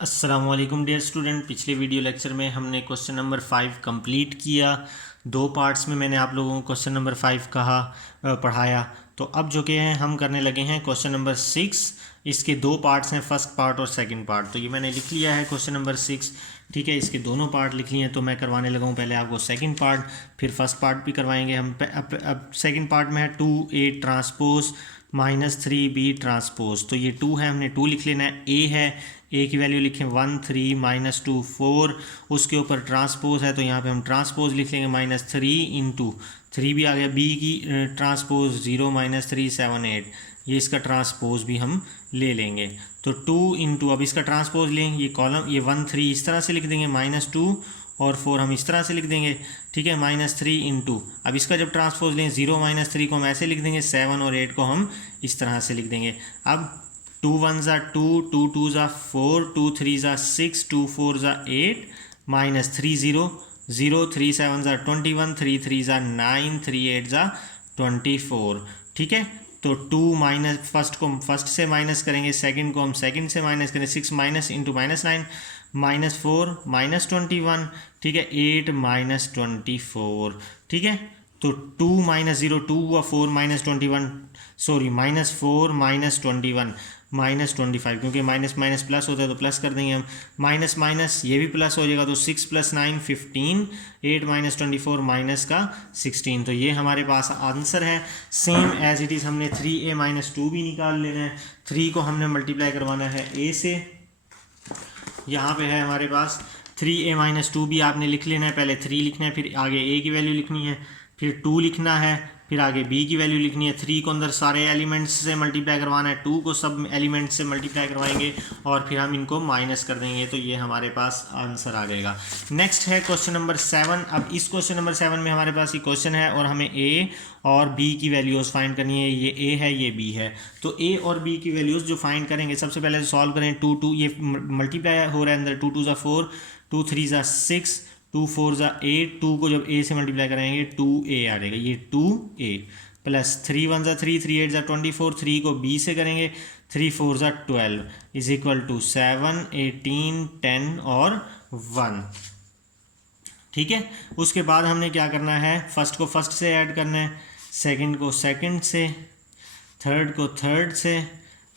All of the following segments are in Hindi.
अस्सलामुअलैकुम डियर स्टूडेंट। पिछले वीडियो लेक्चर में हमने क्वेश्चन नंबर 5 कंप्लीट किया। दो पार्ट्स में मैंने आप लोगों को क्वेश्चन नंबर 5 पढ़ाया। तो अब जो कि है हम करने लगे हैं क्वेश्चन नंबर 6। इसके दो पार्ट्स हैं, फर्स्ट पार्ट और सेकंड पार्ट। तो ये मैंने लिख लिया है क्वेश्चन नंबर 6, ठीक है। इसके दोनों पार्ट लिख लिए हैं, तो मैं करवाने लगा हूँ पहले आपको सेकंड पार्ट, फिर फर्स्ट पार्ट भी करवाएंगे हम। अब सेकंड पार्ट में है 2a ट्रांसपोज -3b ट्रांसपोज। तो ये 2 है, हमने 2 लिख लेना है। a है, a की वैल्यू लिखें 1 3 -2 4। उसके ऊपर ट्रांसपोज है तो यहाँ पे हम ट्रांसपोज लिख लेंगे -3 इंटू 3 भी आ गया। b की ट्रांसपोज 0 -3 7 8, ये इसका ट्रांसपोज भी हम ले लेंगे। तो 2 इंटू, अब इसका ट्रांसपोज लें, ये कॉलम ये 1 3 इस तरह से लिख देंगे, -2 और 4 हम इस तरह से लिख देंगे, ठीक है। -3 इंटू, अब इसका जब ट्रांसपोज लें 0 -3 को हम ऐसे लिख देंगे, 7 और 8 को हम इस तरह से लिख देंगे। अब 2 1 2, 2 2 4, 2 3 6, 2 4 8, -3 0 0, 3 7 21, 3 3 9, 3 8 24, ठीक है। तो 2 माइनस, फर्स्ट को फर्स्ट से माइनस करेंगे, सेकंड को हम सेकंड से माइनस करेंगे। 6 माइनस इंटू -9 -4 -21, ठीक है। 8 -24, ठीक है। तो 2 -0 2 हुआ, 4 -21, सॉरी -4 -21 -25, क्योंकि माइनस माइनस प्लस होता है तो प्लस कर देंगे हम। माइनस माइनस ये भी प्लस हो जाएगा, तो 6 + 9 15, 8 -24 माइनस का 16। तो ये हमारे पास आंसर है। सेम एज इट इज़ हमने 3a - 2 भी निकाल लेना है। 3 को हमने मल्टीप्लाई करवाना है a से। यहाँ पे है हमारे पास 3a - 2 भी आपने लिख लेना है। पहले 3 लिखना है, फिर आगे a की वैल्यू लिखनी है, फिर 2 लिखना है, फिर आगे b की वैल्यू लिखनी है। 3 को अंदर सारे एलिमेंट्स से मल्टीप्लाई करवाना है, 2 को सब एलिमेंट्स से मल्टीप्लाई करवाएंगे और फिर हम इनको माइनस कर देंगे। तो ये हमारे पास आंसर आ जाएगा। नेक्स्ट है क्वेश्चन नंबर 7। अब इस क्वेश्चन नंबर 7 में हमारे पास ये क्वेश्चन है और हमें a और b की वैल्यूज़ फाइंड करनी है। ये a है, ये b है। तो a और b की वैल्यूज़ जो फाइंड करेंगे, सबसे पहले सॉल्व करें। 2 2 ये मल्टीप्लाई हो रहा है अंदर, 2 2 4, 2 3 6, 2 4 8। 2 को जब a से मल्टीप्लाई करेंगे 2a आ जाएगा, ये 2a प्लस 3 1 3, 3 8 24। 3 को b से करेंगे, 3 4 12 इज इक्वल टू 7 18 10 और 1, ठीक है। उसके बाद हमने क्या करना है, फर्स्ट को फर्स्ट से ऐड करना है, सेकंड को सेकंड से, थर्ड को थर्ड से।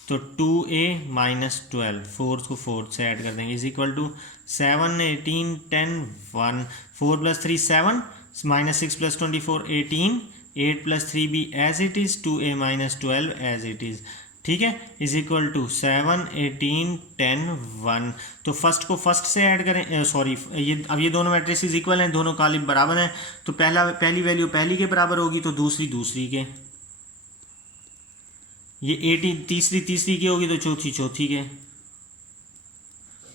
तो 2a - 12, फोर्थ को फोर्थ से ऐड कर देंगे, is equal to 7 18 10 1। 4 + 3 7, -6 + 24 18, 8 + 3b as it is, 2a - 12 as it is, ठीक है। Is equal to 7 18 10 1। तो फर्स्ट को फर्स्ट से ऐड करें, सॉरी ये अब ये दोनों मैट्रिसेस इक्वल हैं, दोनों कॉलम बराबर हैं। तो पहली वैल्यू पहली के बराबर होगी, तो दूसरी दूसरी के। ये 18 तीसरी की होगी, तो चौथी चौथी के।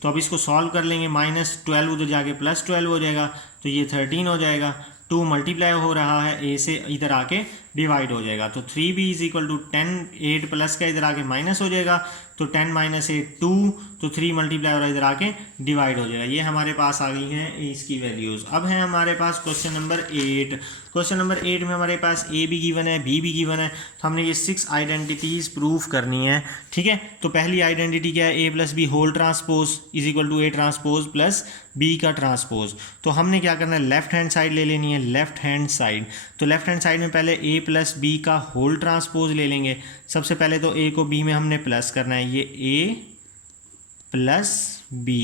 तो अब इसको सॉल्व कर लेंगे, -12 उधर जाके +12 हो जाएगा, तो ये 13 हो जाएगा। 2 मल्टीप्लाई हो रहा है a से, इधर आके डिवाइड हो जाएगा। तो 3b = 10, 8 प्लस का इधर आके माइनस हो जाएगा, तो 10 - 8 2, तो 3 मल्टीप्लाई हो रहा है, इधर आके डिवाइड हो जाएगा। ये हमारे पास आ गई है इसकी वैल्यूज़। अब है हमारे पास क्वेश्चन नंबर 8। क्वेश्चन नंबर 8 में हमारे पास a भी गिवन है, b भी गिवन है। तो हमने ये 6 आइडेंटिटीज़ प्रूफ करनी है, ठीक है। तो पहली आइडेंटिटी क्या है, a + b whole transpose is equal to a transpose plus b का ट्रांसपोज। तो हमने क्या करना है, लेफ्ट हैंड साइड ले लेनी है, लेफ्ट हैंड साइड। तो लेफ्ट हैंड साइड में पहले a + b का होल ट्रांसपोज ले लेंगे। सबसे पहले तो a को b में हमने प्लस करना है, ये a + b,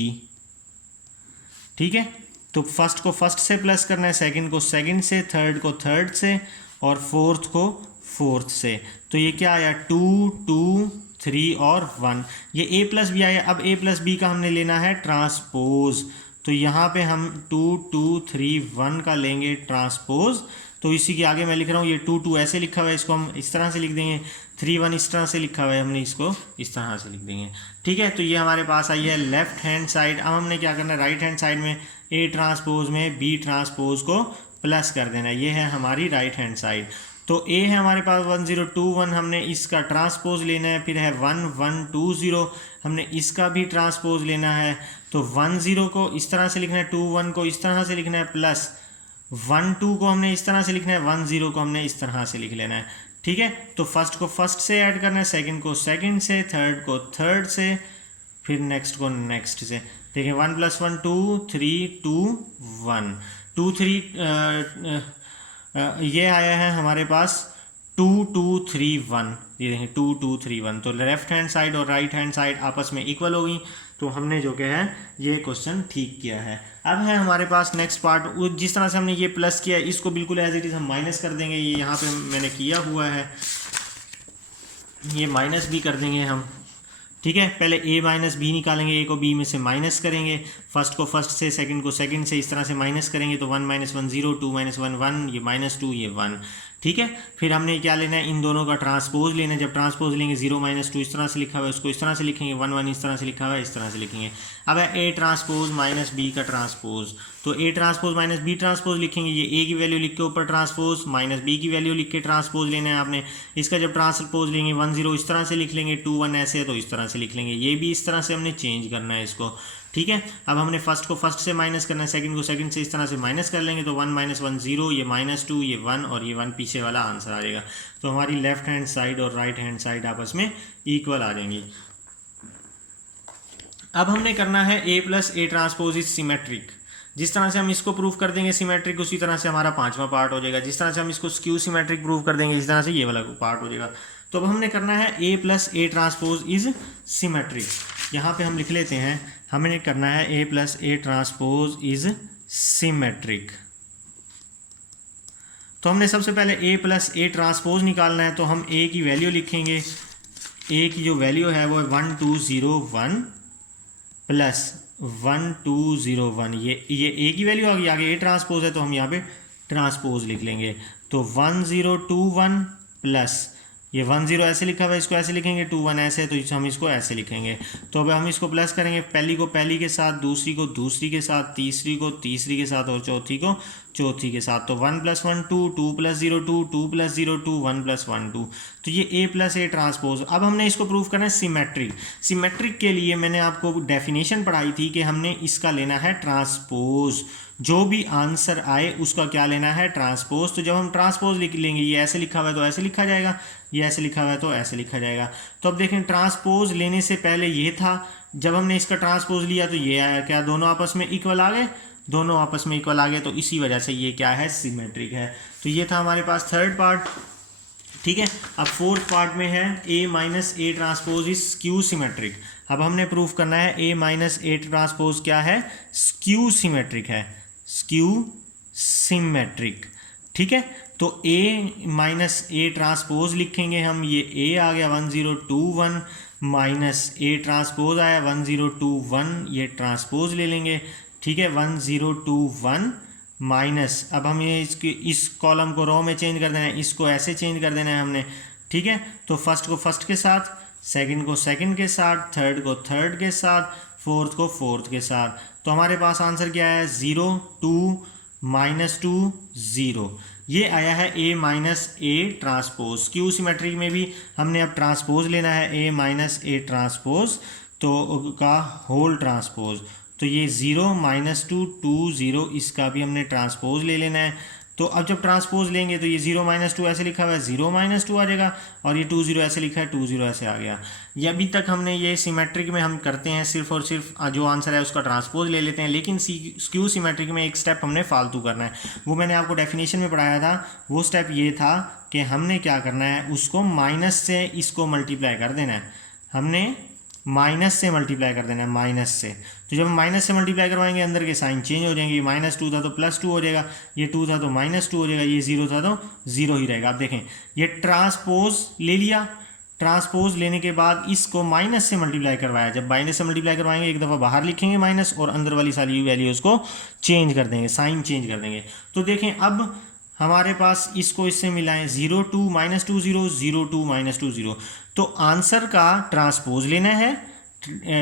ठीक है। तो फर्स्ट को फर्स्ट से प्लस करना है, सेकंड को सेकंड से, थर्ड को थर्ड से और फोर्थ को फोर्थ से। तो ये क्या आया, 2 2 3 और 1। ये a + b आया। अब a + b का हमने लेना है ट्रांसपोज। तो यहाँ पे हम 2 2 3 1 का लेंगे ट्रांसपोज। तो इसी के आगे मैं लिख रहा हूँ, ये 2 2 ऐसे लिखा हुआ है, इसको हम इस तरह से लिख देंगे। 3 1 इस तरह से लिखा हुआ है, हमने इसको इस तरह से लिख देंगे, ठीक है। तो ये हमारे पास आई है लेफ्ट हैंड साइड। अब हमने क्या करना है, राइट हैंड साइड में a ट्रांसपोज में b ट्रांसपोज को प्लस कर देना। ये है हमारी राइट हैंड साइड। तो a है हमारे पास 1 0 2 1, हमने इसका ट्रांसपोज लेना है। फिर है 1 1 2 0, हमने इसका भी ट्रांसपोज लेना है। तो 1 0 को इस तरह से लिखना है, 2 1 को इस तरह से लिखना है, प्लस 1 2 को हमने इस तरह से लिखना है, 1 0 को हमने इस तरह से लिख लेना है, ठीक है। तो फर्स्ट को फर्स्ट से ऐड करना है, सेकंड को सेकंड से, थर्ड को थर्ड से, फिर नेक्स्ट को नेक्स्ट से देखें 1 + 1 2 3 2 1 2 3 ये आया है हमारे पास 2 2 3 1, ये देखें 2 2 3 1। तो लेफ्ट हैंड साइड और राइट हैंड साइड आपस में इक्वल हो गई, तो हमने जो क्या है ये क्वेश्चन ठीक किया है। अब है हमारे पास नेक्स्ट पार्ट, जिस तरह से हमने ये प्लस किया है इसको बिल्कुल एज इट इज़ हम माइनस कर देंगे। ये यहाँ पे मैंने किया हुआ है, ये माइनस भी कर देंगे हम, ठीक है। पहले a माइनस बी निकालेंगे, a को b में से माइनस करेंगे, फर्स्ट को फर्स्ट से, सेकंड को सेकंड से, इस तरह से माइनस करेंगे। तो 1 - 1 0, 2 - 1 1, ये -2 ये 1, ठीक है। फिर हमने क्या लेना है, इन दोनों का ट्रांसपोज लेना है। जब ट्रांसपोज लेंगे 0 - 2 इस तरह से लिखा हुआ है, उसको इस तरह से लिखेंगे, 1 1 इस तरह से लिखा हुआ है, इस तरह से लिखेंगे। अब है a ट्रांसपोज माइनस b का ट्रांसपोज, तो a transpose minus b transpose लिखेंगे। ये a की वैल्यू लिख के ऊपर ट्रांसपोज, माइनस b की वैल्यू लिख के ट्रांसपोज लेना है आपने। इसका जब ट्रांसपोज लेंगे 1 0 इस तरह से लिख लेंगे, 2 1 ऐसे है तो इस तरह से लिख लेंगे। ये भी इस तरह से हमने चेंज करना है इसको, ठीक है। अब हमने फर्स्ट को फर्स्ट से माइनस करना है, सेकंड को सेकंड से, इस तरह से माइनस कर लेंगे। तो 1 - 1 0, ये -2 ये 1 और ये 1 पीछे वाला आंसर आ जाएगा। तो हमारी लेफ्ट हैंड साइड और राइट हैंड साइड आपस में इक्वल आ जाएंगी। अब हमने करना है a + a transpose is symmetric. जिस तरह से हम इसको प्रूव कर देंगे सिमेट्रिक, उसी तरह से हमारा पांचवा पार्ट हो जाएगा। जिस तरह से हम इसको स्क्यू सिमेट्रिक प्रूव कर देंगे, इस तरह से ये वाला पार्ट हो जाएगा। तो अब हमने करना है a + a transpose is symmetric. यहाँ पे हम लिख लेते हैं, हमने करना है a + a transpose is symmetric. तो हमने सबसे पहले a + a ट्रांसपोज निकालना है, तो हम a की वैल्यू लिखेंगे। a की जो वैल्यू है वो 1 2 0 1 + 1 2 0 1, ये a की वैल्यू आ गई। आगे a ट्रांसपोज है तो हम यहाँ पे ट्रांसपोज लिख लेंगे। तो 1 0 2 1 प्लस ये 1 0 ऐसे लिखा हुआ है, इसको ऐसे लिखेंगे, 2 1 ऐसे है तो हम इसको ऐसे लिखेंगे। तो अब हम इसको प्लस करेंगे, पहली को पहली के साथ, दूसरी को दूसरी के साथ, तीसरी को तीसरी के साथ और चौथी को चौथी के साथ। तो 1 + 1 2, 2 + 0 2, 2 + 0 2, 1 + 1 2। तो ये a + a ट्रांसपोज। अब हमने इसको प्रूव करना है सिमेट्रिक। सिमेट्रिक के लिए मैंने आपको डेफिनेशन पढ़ाई थी कि हमने इसका लेना है ट्रांसपोज। जो भी आंसर आए उसका क्या लेना है, ट्रांसपोज। तो जब हम ट्रांसपोज लिख लेंगे, ये ऐसे लिखा हुआ है तो ऐसे लिखा जाएगा, ये ऐसे लिखा हुआ है तो ऐसे लिखा जाएगा। तो अब देखें, ट्रांसपोज लेने से पहले ये था, जब हमने इसका ट्रांसपोज लिया तो ये आया, क्या दोनों आपस में इक्वल आ गए, दोनों आपस में इक्वल आ गए, तो इसी वजह से ये क्या है, सिमेट्रिक है। तो ये था हमारे पास थर्ड पार्ट, ठीक है। अब फोर्थ पार्ट में है a - a transpose is skew symmetric. अब हमने प्रूफ करना है a - a ट्रांसपोज क्या है, स्क्यू सिमेट्रिक है, स्क्यू सिमेट्रिक, ठीक है। तो a - a ट्रांसपोज लिखेंगे हम, ये a आ गया 1 0 2 1 माइनस a ट्रांसपोज आया 1 0 2 1, ये ट्रांसपोज ले लेंगे, ठीक है। 1 0 2 1 माइनस, अब हम ये इस कॉलम को रो में चेंज कर देना है, इसको ऐसे चेंज कर देना है हमने, ठीक है। तो फर्स्ट को फर्स्ट के साथ, सेकंड को सेकंड के साथ, थर्ड को थर्ड के साथ, फोर्थ को फोर्थ के साथ। तो हमारे पास आंसर क्या है, 0 2 -2 0। ये आया है a - a transpose. Skew symmetric में भी हमने अब ट्रांसपोज लेना है, a - a ट्रांसपोज तो का होल ट्रांसपोज। तो ये 0 -2 2 0, इसका भी हमने ट्रांसपोज ले लेना है। तो अब जब ट्रांसपोज लेंगे तो ये 0 -2 ऐसे लिखा हुआ है, 0 -2 आ जाएगा, और ये 2 0 ऐसे लिखा है, 2 0 ऐसे आ गया। ये अभी तक हमने ये सिमेट्रिक में हम करते हैं सिर्फ और सिर्फ जो आंसर है उसका ट्रांसपोज ले लेते हैं, लेकिन स्क्यू सिमेट्रिक में एक स्टेप हमने फालतू करना है। वो मैंने आपको डेफिनेशन में पढ़ाया था। वो स्टेप ये था कि हमने क्या करना है, उसको माइनस से इसको मल्टीप्लाई कर देना है, हमने माइनस से मल्टीप्लाई कर देना है, माइनस से। तो जब हम माइनस से मल्टीप्लाई करवाएंगे अंदर के साइन चेंज हो जाएंगे, -2 था तो +2 हो जाएगा, ये 2 था तो -2 हो जाएगा, ये 0 था तो 0 ही रहेगा। आप देखें, ये ट्रांसपोज ले लिया, ट्रांसपोज लेने के बाद इसको माइनस से मल्टीप्लाई करवाया। जब माइनस से मल्टीप्लाई करवाएंगे एक दफ़ा बाहर लिखेंगे माइनस, और अंदर वाली सारी वैल्यूज़ को चेंज कर देंगे, साइन चेंज कर देंगे। तो देखें, अब हमारे पास इसको इससे मिलाएं, 0 2 -2 0 0 2 -2 0। तो आंसर का ट्रांसपोज लेना है,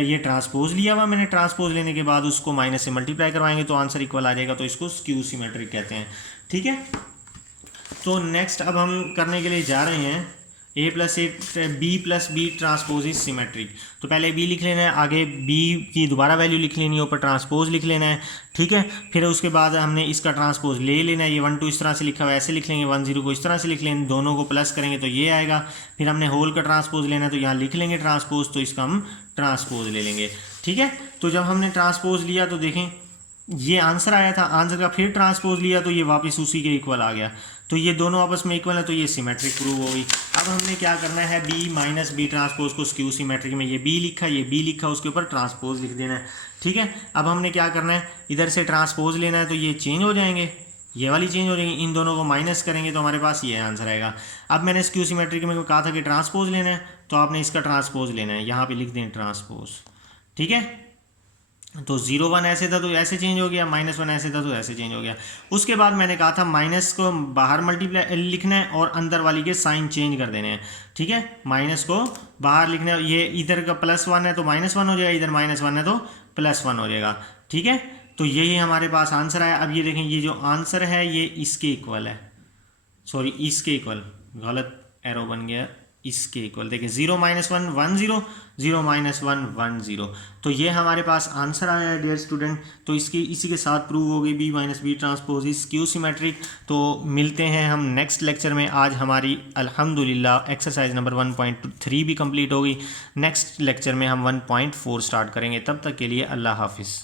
ये ट्रांसपोज लिया हुआ मैंने, ट्रांसपोज लेने के बाद उसको माइनस से मल्टीप्लाई करवाएंगे तो आंसर इक्वल आ जाएगा। तो इसको स्क्यू सिमेट्रिक कहते हैं, ठीक है। तो नेक्स्ट अब हम करने के लिए जा रहे हैं A plus B transpose is symmetric. तो पहले बी लिख लेना है, आगे बी की दोबारा वैल्यू लिख लेनी है, ऊपर ट्रांसपोज लिख लेना है, ठीक है। फिर उसके बाद हमने इसका ट्रांसपोज ले लेना है, ये 1 2 इस तरह से लिखा हुआ है, ऐसे लिख लेंगे, 1 0 को इस तरह से लिख लेंगे, दोनों को प्लस करेंगे तो ये आएगा। फिर हमने होल का ट्रांसपोज लेना है, तो यहाँ लिख लेंगे ट्रांसपोज, तो इसका हम ट्रांसपोज ले लेंगे, ठीक है। तो जब हमने ट्रांसपोज लिया तो देखें ये आंसर आया था, आंसर का फिर ट्रांसपोज लिया तो ये वापस उसी के इक्वल आ गया। तो ये दोनों आपस में इक्वल है, तो ये सिमेट्रिक प्रूव हो गई। अब हमने क्या करना है, बी माइनस बी ट्रांसपोज को स्क्यू सिमेट्रिक में, ये बी लिखा, उसके ऊपर ट्रांसपोज लिख देना है, ठीक है। अब हमने क्या करना है, इधर से ट्रांसपोज लेना है, तो ये चेंज हो जाएंगे, ये वाली चेंज हो जाएगी, इन दोनों को माइनस करेंगे तो हमारे पास ये आंसर आएगा। अब मैंने स्क्यू सिमेट्रिक में कहा था कि ट्रांसपोज लेना है, तो आपने इसका ट्रांसपोज लेना है, यहाँ पे लिख दें ट्रांसपोज, ठीक है। तो 0 1 ऐसे था तो ऐसे चेंज हो गया, -1 ऐसे था तो ऐसे चेंज हो गया। उसके बाद मैंने कहा था माइनस को बाहर मल्टीप्लाई लिखना है और अंदर वाली के साइन चेंज कर देने हैं, ठीक है। माइनस को बाहर लिखना है, ये इधर का +1 है तो -1 हो जाएगा, इधर -1 है तो +1 हो जाएगा, ठीक है। तो यही हमारे पास आंसर आया। अब ये देखें, ये जो आंसर है ये इसके इक्वल है, सॉरी इसके इक्वल, गलत एरो बन गया, इसके इक्वल देखें, 0 -1 1 0, 0 -1 1 0। तो ये हमारे पास आंसर आया है डियर स्टूडेंट। तो इसी के साथ प्रूव हो गई B minus B transpose is skew symmetric. तो मिलते हैं हम नेक्स्ट लेक्चर में। आज हमारी अल्हम्दुलिल्लाह एक्सरसाइज नंबर 1.3 भी कंप्लीट हो गई। नेक्स्ट लेक्चर में हम 1.4 स्टार्ट करेंगे। तब तक के लिए अल्लाह हाफिज़।